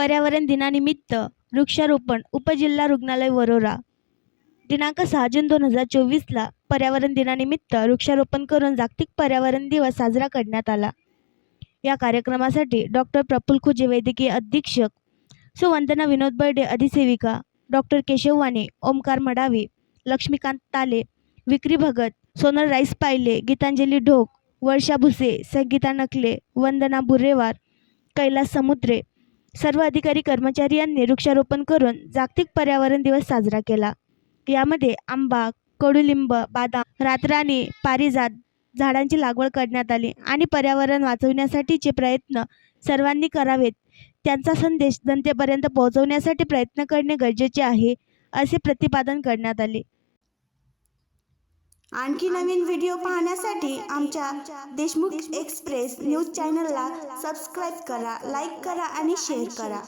पर्यावरण दिनानिमित्त वृक्षारोपण उपजिल्हा रुग्णालय वरोरा दिनांक 6 जून 2024ला पर्यावरण दिनानिमित्त वृक्षारोपण करून जागतिक पर्यावरण दिवस साजरा करण्यात आला। या कार्यक्रमासाठी डॉक्टर प्रफुल्ल खुजे वैद्यकीय अधीक्षक, सुवंदना विनोद बर्डे अधिसेविका, डॉक्टर केशव वाणे, ओमकार मडावी, लक्ष्मीकांत ताले, विक्री भगत, सोनल राईस पायले, गीतांजली ढोक, वर्षा भुसे, संगीता नकले, वंदना बुरेवार, कैलास समुद्रे सर्व अधिकारी कर्मचारी यांनी वृक्षारोपण करून जागतिक पर्यावरण दिवस साजरा केला। यामध्ये आंबा, कडुलिंब, बदाम, रातराणी, पारिजात झाडांची लागवड करण्यात आली आणि पर्यावरण वाचवण्यासाठीचे प्रयत्न सर्वांनी करावेत, त्यांचा संदेश जनतेपर्यंत पोहोचवण्यासाठी प्रयत्न करणे गरजेचे आहे, असे प्रतिपादन करण्यात आले। आणखी नवीन व्हिडिओ पाहण्यासाठी आमच्या देशमुख एक्सप्रेस न्यूज चॅनलला सबस्क्राईब करा, लाईक करा आणि शेअर करा।